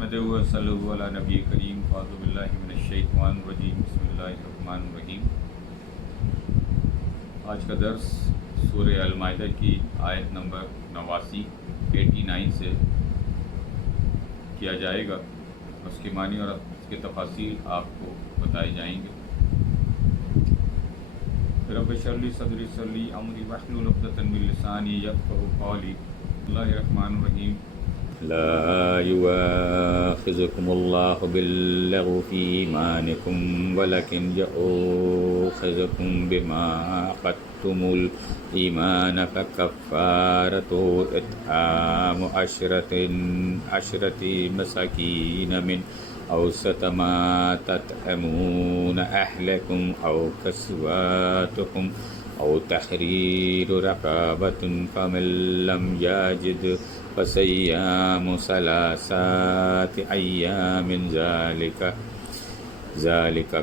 नहमदुहु व सल्लल्लाहु अला नबी करीम फ़ाज़ु बिल्लाहि मिनश्शैतानिर्रजीम बिस्मिल्लाहिर्रहमानिर्रहीम। आज का दर्स सूरह अल-माइदा की आयत नंबर 89 से किया जाएगा। उसके मानी और उसके तफासील आपको बताए जाएंगे। रब्बि इश्रह ली सदरी अमरी वहलुल उक़दतम मिन लिसानी यफ़क़हू क़ौली। बिस्मिल्लाहिर्रहमानिर्रहीम। ला युआख़िज़ुकुमुल्लाहु बिल्लग़wi फ़ी ईमानिकुम वलकिन युआख़िज़ुकुम बिमा अक़दतुमुल ईमान फ़कफ़्फ़ारतुहु इत्आमु अशरति मसाकीन मिन औसत मा तत्अमून अहलकुम औ कस्वतुकुम औ तहरीरु रक़बतिन फ़मन लम यजिद फ़सियामु सलासाति अय्यामिन ज़ालिका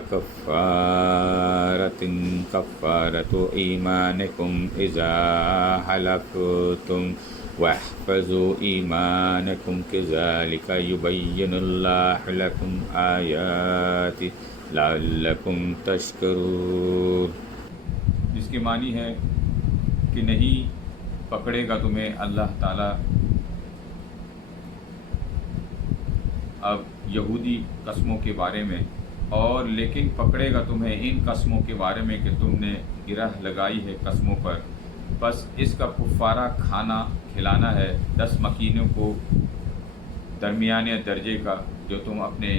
कफ़्फ़ारतु ईमानिकुम इज़ा हलफ़्तुम वहफ़ज़ू ईमानकुम कज़ालिका युबय्यिनुल्लाहु लकुम आयाति लअल्लकुम तशकुरून। जिसकी मानी है कि नहीं पकड़ेगा तुम्हें अल्लाह ताला अब यहूदी कस्मों के बारे में, और लेकिन पकड़ेगा तुम्हें इन कस्मों के बारे में कि तुमने गिरह लगाई है कस्मों पर। बस इसका कुफ़ारा खाना खिलाना है 10 मकीनों को दरमियाने दर्जे का जो तुम अपने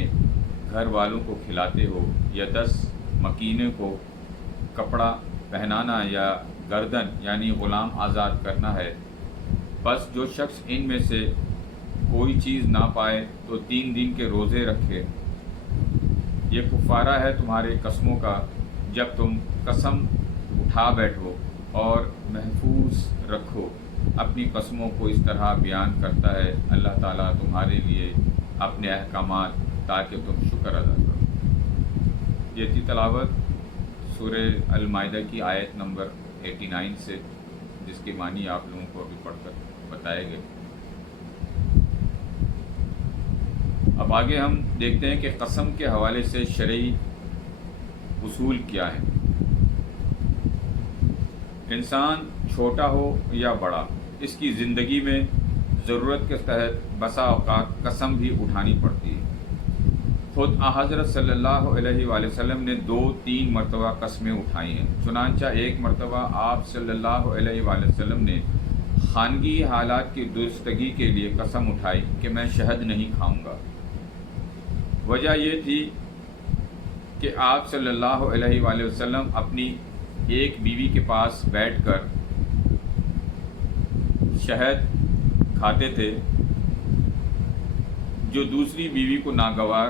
घर वालों को खिलाते हो, या 10 मकीनों को कपड़ा पहनाना या गर्दन यानी ग़ुलाम आज़ाद करना है। बस जो शख्स इनमें से कोई चीज़ ना पाए तो 3 दिन के रोज़े रखे। ये कुफ़ारा है तुम्हारे कस्मों का जब तुम कसम उठा बैठो, और महफूज रखो अपनी कस्मों को। इस तरह बयान करता है अल्लाह ताला तुम्हारे लिए अपने अहकामात ताकि तुम शुक्र अदा करो। ये थी तलावत सूरह अल-माइदा की आयत नंबर 89 से, जिसकी मानी आप लोगों को अभी पढ़कर बताए गए। अब आगे हम देखते हैं कि कसम के हवाले से शरई उसूल क्या है। इंसान छोटा हो या बड़ा, इसकी ज़िंदगी में ज़रूरत के तहत बसा औक़ात कसम भी उठानी पड़ती है। खुद हज़रत सल्लल्लाहु अलैहि वसल्लम ने 2-3 मरतबा कस्में उठाई हैं। चुनांचा एक मरतबा आप सल्लल्लाहु अलैहि वसल्लम ने खानगी हालात की दुरुस्तगी के लिए कसम उठाई कि मैं शहद नहीं खाऊंगा। वजह यह थी कि आप सल्लल्लाहु अलैहि वसल्लम अपनी एक बीवी के पास बैठकर शहद खाते थे जो दूसरी बीवी को नागवार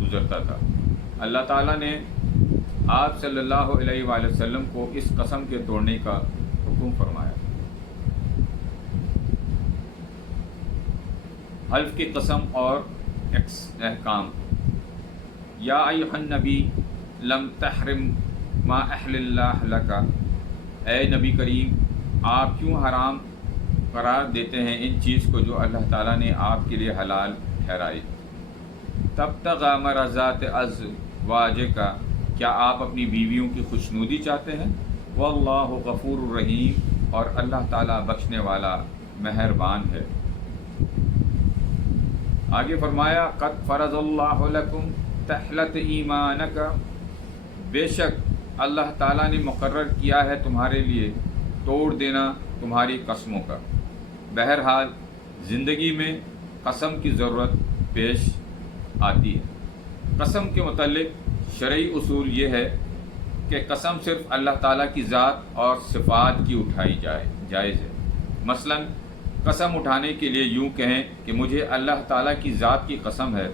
गुजरता था। अल्लाह ताला ने आप सल्लल्लाहु अलैहि वसल्लम को इस कसम के तोड़ने का हुक्म फरमाया। हल्फ की कसम और अहकाम। या अय्युहन नबी लम तहरिम मा अहल्लल्लाहु लका, ए नबी करीम आप क्यों हराम करार देते हैं इन चीज़ को जो अल्लाह ताला ने आपके लिए हलाल ठहराई। तब्तग़ा मरज़ात अज़वाजिका, क्या आप अपनी बीवियों की खुशनुदी चाहते हैं। वल्लाहु गफ़ूरुर रहीम, और अल्लाह ताला बख्शने वाला मेहरबान है। आगे फरमाया क़द फ़रज़ल्लाहु लकुम तहलत ईमानका, बेशक अल्लाह ताला ने मुक़र्रर किया है तुम्हारे लिए तोड़ देना तुम्हारी कस्मों का। बहरहाल ज़िंदगी में कसम की ज़रूरत पेश आती है। कसम के मुतल्लिक़ शरई उसूल ये है कि कसम सिर्फ़ अल्लाह ताला की ज़ात और सिफ़ात की उठाई जायज़ है। मसलन कसम उठाने के लिए यूँ कहें कि मुझे अल्लाह ताला की ज़ात की कसम है,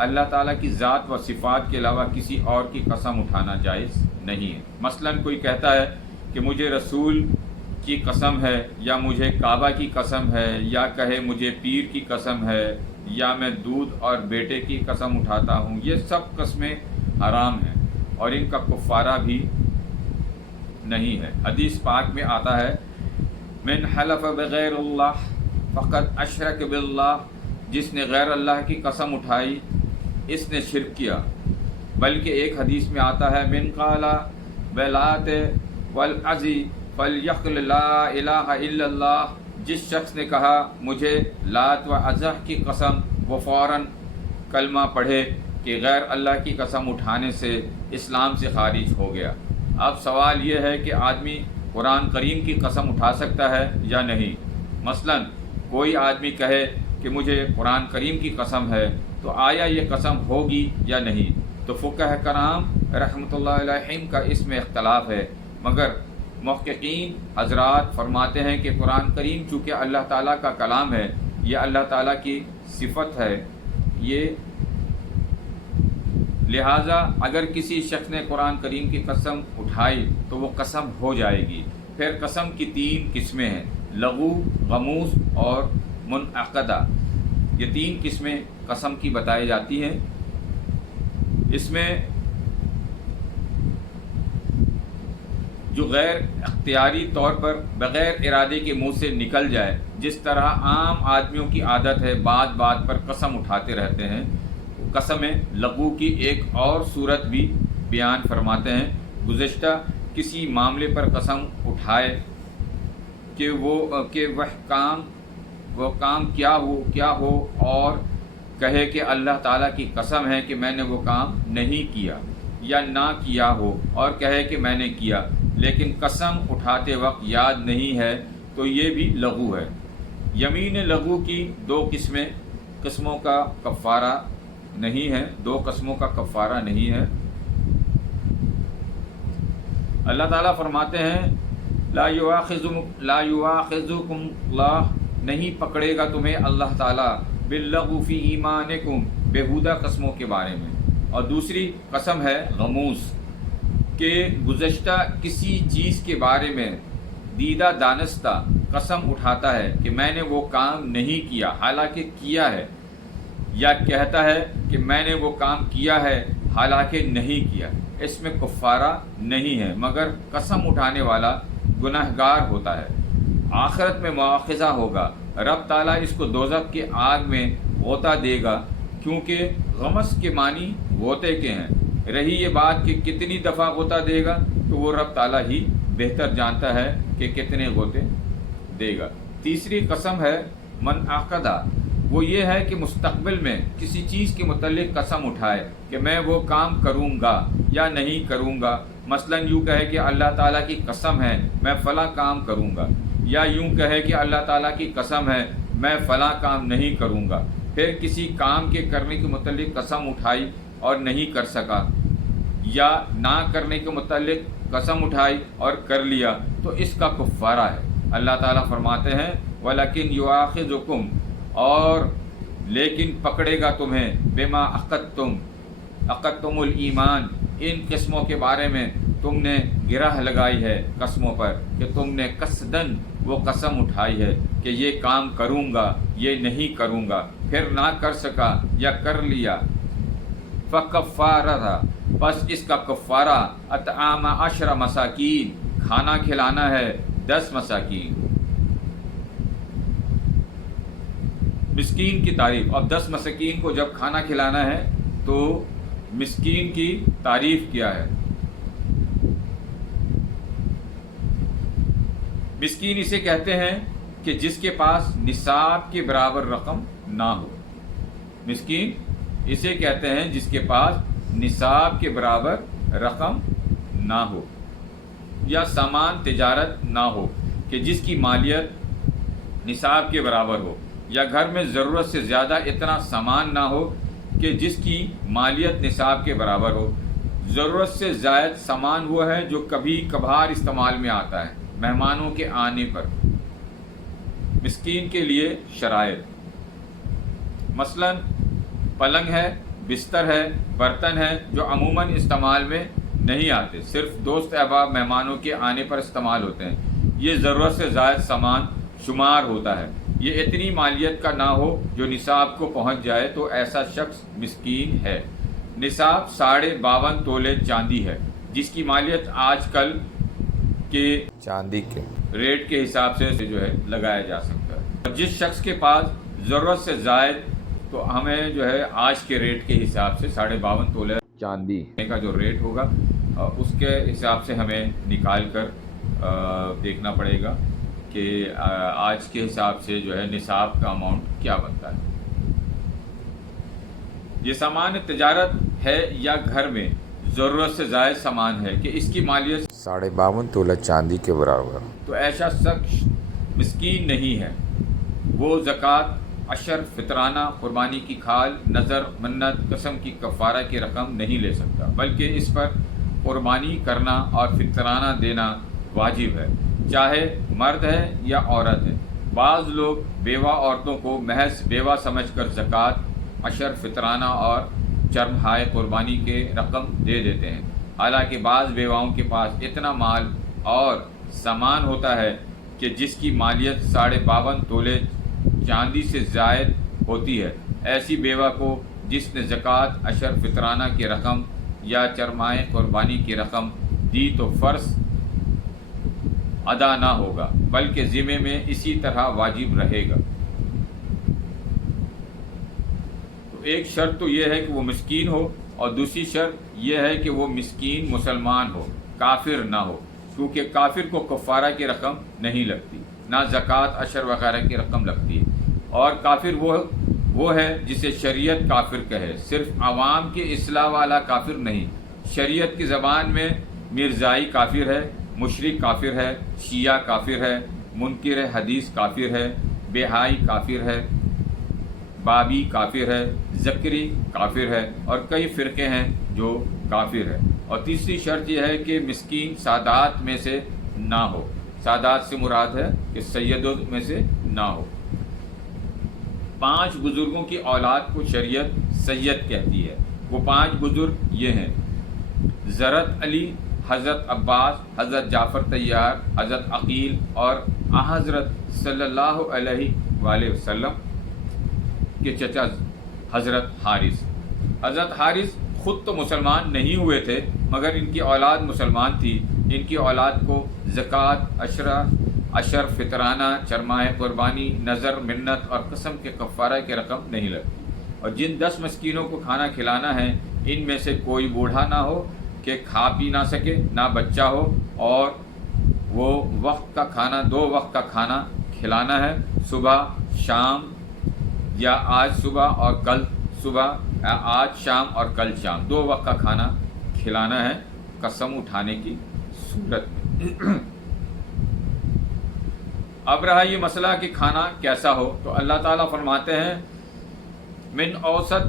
अल्लाह ताला की ज़ात व सिफ़ात के अलावा किसी और की कसम उठाना जायज़ नहीं है। मसलन कोई कहता है कि मुझे रसूल की कसम है, या मुझे काबा की कसम है, या कहे मुझे पीर की कसम है, या मैं दूध और बेटे की कसम उठाता हूँ। ये सब कस्में हराम हैं और इनका कुफ़ारा भी नहीं है। हदीस पाक में आता है, मिन हलफ़ बग़ैरिल्लाह फ़क़द अशरक बिल्लाह, जिसने गैर अल्लाह की कसम उठाई इसने शिरक किया। बल्कि एक हदीस में आता है मिन काला वलात वल अज़ी फलयक़ुल ला इलाहा इल्लल्लाह, जिस शख्स ने कहा मुझे लात व अज़ा की कसम वो फ़ौरन कलमा पढ़े कि गैर अल्लाह की कसम उठाने से इस्लाम से खारिज हो गया। अब सवाल ये है कि आदमी कुरान करीम की कसम उठा सकता है या नहीं। मसलन कोई आदमी कहे कि मुझे कुरान करीम की कसम है, तो आया ये कसम होगी या नहीं। तो फ़ुक़हा कराम रहमतुल्लाह अलैहिम का इसमें इख्तलाफ है, मगर मुहक़्क़ीन हज़रात फरमाते हैं कि कुरान करीम चूँकि अल्लाह ताला का कलाम है, ये अल्लाह ताला की सिफ़त है, ये लिहाजा अगर किसी शख्स ने कुरान करीम की कसम उठाई तो वो कसम हो जाएगी। फिर कसम की 3 किस्में हैं, लगू, गमूस और मुनअक़दा। ये 3 किस्में कसम की बताई जाती हैं। इसमें जो गैर अख्तियारी तौर पर बग़ैर इरादे के मुंह से निकल जाए, जिस तरह आम आदमियों की आदत है बात बात पर कसम उठाते रहते हैं, कसम लगू की एक और सूरत भी बयान फरमाते हैं। गुज़िश्ता किसी मामले पर कसम उठाए कि वह काम क्या हो और कहे कि अल्लाह ताला की कसम है कि मैंने वो काम नहीं किया, या ना किया हो और कहे कि मैंने किया, लेकिन कसम उठाते वक्त याद नहीं है, तो ये भी लगू है। यमीन लगू की 2 किस्मों का कफ़ारा नहीं है, 2 कस्मों का कफ़ारा नहीं है। अल्लाह ताला फरमाते हैं ला युआखिज़ुकुम अल्लाह, नहीं पकड़ेगा तुम्हें अल्लाह ताला बिल्लग़ु फ़ी ईमानिकुम, बेहुदा कस्मों के बारे में। और दूसरी कसम है गमूस, कि गुज़श्ता किसी चीज़ के बारे में दीदा दानस्ता कसम उठाता है कि मैंने वो काम नहीं किया हालांकि किया है, या कहता है कि मैंने वो काम किया है हालांकि नहीं किया। इसमें कुफ़ारा नहीं है, मगर कसम उठाने वाला गुनहगार होता है। आखिरत में मुआख़ज़ा होगा, रब ताला इसको दोज़ख की आग में गोता देगा, क्योंकि गमस के मानी गोते के हैं। रही ये बात कि कितनी दफ़ा गोता देगा, तो वो रब ताला ही बेहतर जानता है कि कितने गोते देगा। तीसरी कसम है मुनअक़दा, वो ये है कि मुस्तक़बिल में किसी चीज़ के मुतल्लिक़ कसम उठाए कि मैं वो काम करूँगा या नहीं करूँगा। मसलन यूँ कहे कि अल्लाह ताला की कसम है मैं फ़लाँ काम करूँगा, या यूँ कहे कि अल्लाह ताला की कसम है मैं फ़लाँ काम नहीं करूँगा। फिर किसी काम के करने के मुतल्लिक़ कसम उठाई और नहीं कर सका, या ना करने के मुतल्लिक़ कसम उठाई और कर लिया, तो इसका कुफ़ारा है। अल्लाह ताला फरमाते हैं वलकिन युआखिज़ुकुम, और लेकिन पकड़ेगा तुम्हें बिमा अक़दतुमुल ईमान, इन किस्मों के बारे में तुमने गिरह लगाई है कस्मों पर, कि तुमने कसदन वो कसम उठाई है कि ये काम करूँगा ये नहीं करूँगा, फिर ना कर सका या कर लिया। फ़कफ़ारा, बस इसका कफ़ारा अतआमा 10 मसाकीन, खाना खिलाना है 10 मसाकीन। मिस्कीन की तारीफ़, अब 10 मसाकीन को जब खाना खिलाना है तो मिस्कीन की तारीफ़ क्या है? मिस्कीन इसे कहते हैं कि जिसके पास निसाब के बराबर रकम ना हो। मिस्कीन इसे कहते हैं जिसके पास निसाब के बराबर रकम ना हो, या सामान तिजारत ना हो कि जिसकी मालियत निसाब के बराबर हो, या घर में ज़रूरत से ज़्यादा इतना सामान ना हो कि जिसकी मालियत निसाब के बराबर हो। ज़रूरत से ज़ायद सामान वो है जो कभी कभार इस्तेमाल में आता है, मेहमानों के आने पर। मिस्कीन के लिए शराइत, मसलन पलंग है, बिस्तर है, बर्तन है जो अमूमन इस्तेमाल में नहीं आते, सिर्फ दोस्त अहबाब मेहमानों के आने पर इस्तेमाल होते हैं। ये ज़रूरत से ज़ायद सामान शुमार होता है। ये इतनी मालियत का ना हो जो निसाब को पहुंच जाए, तो ऐसा शख्स मिस्कीन है। निसाब 52.5 तोले चांदी है, जिसकी मालियत आजकल के चांदी के रेट के हिसाब से जो है लगाया जा सकता है। और जिस शख्स के पास ज़रूरत से ज़ायद تو ہمیں جو ہے آج کے ریٹ کے حساب سے 52.5 تولہ چاندی کا جو ریٹ ہوگا اس کے حساب سے ہمیں نکال کر دیکھنا پڑے گا کہ آج کے حساب سے جو ہے نصاب کا اماؤنٹ کیا بنتا ہے۔ یہ سامان تجارت ہے یا گھر میں ضرورت سے زائد سامان ہے کہ اس کی مالیت 52.5 تولہ چاندی کے برابر، تو ایسا شخص مسکین نہیں ہے، وہ زکوٰۃ، عشر، فطرانہ، قربانی کی کھال، نذر، منت، قسم کی کفارہ کی رقم نہیں لے سکتا، بلکہ اس پر قربانی کرنا اور فطرانہ دینا واجب ہے، چاہے مرد ہے یا عورت ہے۔ بعض لوگ بیوہ عورتوں کو محض بیوہ سمجھ کر زکوٰۃ، عشر، فطرانہ اور چرمہائے قربانی کے رقم دے دیتے ہیں، حالانکہ بعض بیواؤں کے پاس اتنا مال اور سامان ہوتا ہے کہ جس کی مالیت 52.5 تولے چاندی سے زائد ہوتی ہے۔ ایسی بیوہ کو جس نے زکوٰۃ، عشر، فطرانہ کی رقم یا چرمائے قربانی کی رقم دی تو فرض ادا نہ ہوگا، بلکہ ذمے میں اسی طرح واجب رہے گا۔ تو ایک شرط تو یہ ہے کہ وہ مسکین ہو، اور دوسری شرط یہ ہے کہ وہ مسکین مسلمان ہو، کافر نہ ہو، کیونکہ کافر کو کفارہ کی رقم نہیں لگتی، نہ زکوٰۃ، عشر وغیرہ کی رقم لگتی ہے، اور کافر وہ ہے جسے شریعت کافر کہے، صرف عوام کی اصلاح والا کافر نہیں۔ شریعت کی زبان میں مرزائی کافر ہے، مشرک کافر ہے، شیعہ کافر ہے، منکر حدیث کافر ہے، بہائی کافر ہے، بابی کافر ہے، زکری کافر ہے، اور کئی فرقے ہیں جو کافر ہے۔ اور تیسری شرط یہ ہے کہ مسکین سادات میں سے نہ ہو۔ سادات سے مراد ہے کہ سیدوں میں سے نہ ہو۔ 5 بزرگوں کی اولاد کو شریعت سید کہتی ہے۔ وہ 5 بزرگ یہ ہیں: زرت علی، حضرت عباس، حضرت جعفر طیار، حضرت عقیل اور حضرت صلی اللہ علیہ وآلہ وسلم کے چچا حضرت حارث۔ حضرت حارث خود تو مسلمان نہیں ہوئے تھے، مگر ان کی اولاد مسلمان تھی۔ ان کی اولاد کو زکوٰۃ، عشر، فطرانہ، چرمائے قربانی، نذر، منت اور قسم کے کفارہ کی رقم نہیں لگتی۔ اور جن 10 مسکینوں کو کھانا کھلانا ہے، ان میں سے کوئی بوڑھا نہ ہو کہ کھا پی نہ سکے، نہ بچہ ہو، اور وہ وقت کا کھانا 2 وقت کا کھانا کھلانا ہے، صبح شام، یا آج صبح اور کل صبح، یا آج شام اور کل شام، 2 وقت کا کھانا کھلانا ہے قسم اٹھانے کی صورت میں۔ اب رہا یہ مسئلہ کہ کھانا کیسا ہو، تو اللہ تعالیٰ فرماتے ہیں من اوسط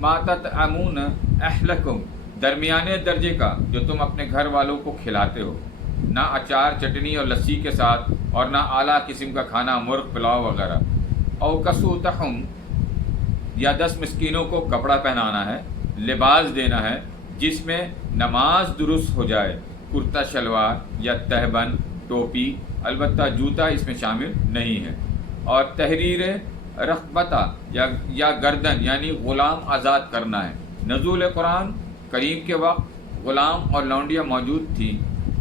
ما تطعمون اہلکم، درمیانے درجے کا جو تم اپنے گھر والوں کو کھلاتے ہو، نہ اچار، چٹنی اور لسی کے ساتھ، اور نہ اعلیٰ قسم کا کھانا، مرغ، پلاؤ وغیرہ۔ او کسوتہم، یا 10 مسکینوں کو کپڑا پہنانا ہے، لباس دینا ہے جس میں نماز درست ہو جائے، کرتا شلوار یا تہبند، ٹوپی، البتہ جوتا اس میں شامل نہیں ہے، اور تحریر رقبتہ یا گردن یعنی غلام آزاد کرنا ہے۔ نزول قرآن کریم کے وقت غلام اور لونڈیاں موجود تھیں،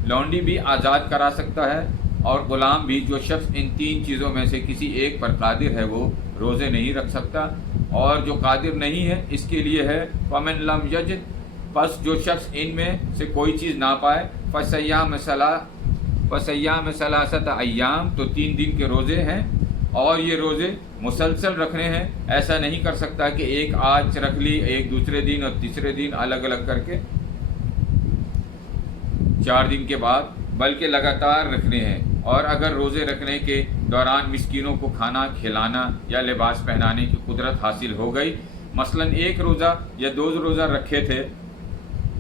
لونڈی بھی آزاد کرا سکتا ہے اور غلام بھی۔ جو شخص ان 3 چیزوں میں سے کسی ایک پر قادر ہے وہ روزے نہیں رکھ سکتا، اور جو قادر نہیں ہے اس کے لیے ہے فمن لم یجد، پس جو شخص ان میں سے کوئی چیز نہ پائے، فصیام ثلاثۃ ایام، تو 3 دن کے روزے ہیں، اور یہ روزے مسلسل رکھنے ہیں۔ ایسا نہیں کر سکتا کہ ایک آج رکھ لی، ایک دوسرے دن اور تیسرے دن الگ الگ کر کے 4 دن کے بعد، بلکہ لگاتار رکھنے ہیں۔ اور اگر روزے رکھنے کے دوران مسکینوں کو کھانا کھلانا یا لباس پہنانے کی قدرت حاصل ہو گئی، مثلا 1 روزہ یا 2 روزہ رکھے تھے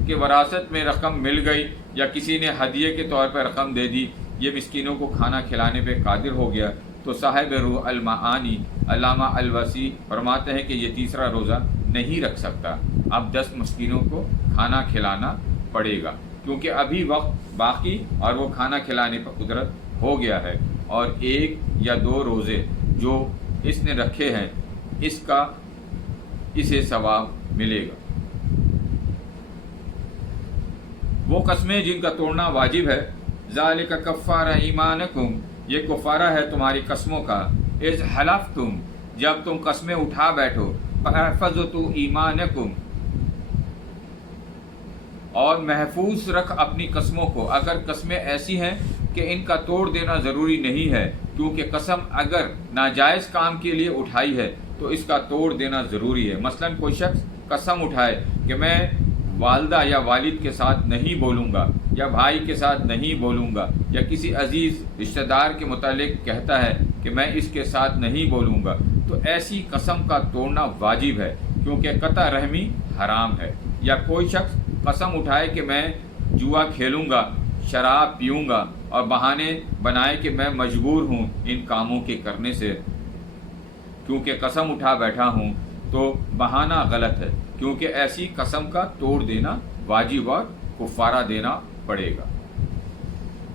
کہ وراثت میں رقم مل گئی، یا کسی نے ہدیے کے طور پر رقم دے دی، یہ مسکینوں کو کھانا کھلانے پہ قادر ہو گیا، تو صاحب روح المعانی علامہ الوسی فرماتے ہیں کہ یہ تیسرا روزہ نہیں رکھ سکتا، اب 10 مسکینوں کو کھانا کھلانا پڑے گا، کیونکہ ابھی وقت باقی اور وہ کھانا کھلانے پر قدرت ہو گیا ہے، اور 1 یا 2 روزے جو اس نے رکھے ہیں اسے ثواب ملے گا۔ وہ قسمیں جن کا توڑنا واجب ہے، ذالک کفارہ ایمانکم، یہ کفارہ ہے تمہاری قسموں کا، اذ حلفتم، جب تم قسمیں اٹھا بیٹھو، فَاحْفَظْتُ ایمانکم، اور محفوظ رکھ اپنی قسموں کو. اگر قسمیں ایسی ہیں کہ ان کا توڑ دینا ضروری نہیں ہے، کیونکہ قسم اگر ناجائز کام کے لیے اٹھائی ہے تو اس کا توڑ دینا ضروری ہے. مثلا کوئی شخص قسم اٹھائے کہ میں والدہ یا والد کے ساتھ نہیں بولوں گا، یا بھائی کے ساتھ نہیں بولوں گا، یا کسی عزیز رشتہ دار کے متعلق کہتا ہے کہ میں اس کے ساتھ نہیں بولوں گا، تو ایسی قسم کا توڑنا واجب ہے، کیونکہ قطع رحمی حرام ہے. یا کوئی شخص قسم اٹھائے کہ میں جوا کھیلوں گا، شراب پیوں گا، اور بہانے بنائے کہ میں مجبور ہوں ان کاموں کے کرنے سے، کیونکہ قسم اٹھا بیٹھا ہوں، تو بہانہ غلط ہے، کیونکہ ایسی قسم کا توڑ دینا واجب اور کفارہ دینا پڑے گا.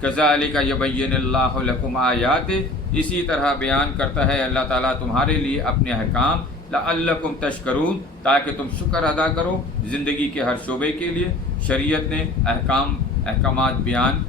کذالک یبین اللہ لکم آیات، اسی طرح بیان کرتا ہے اللہ تعالیٰ تمہارے لیے اپنے احکام، لعلکم تشکرون، تاکہ تم شکر ادا کرو. زندگی کے ہر شعبے کے لیے شریعت نے احکامات بیان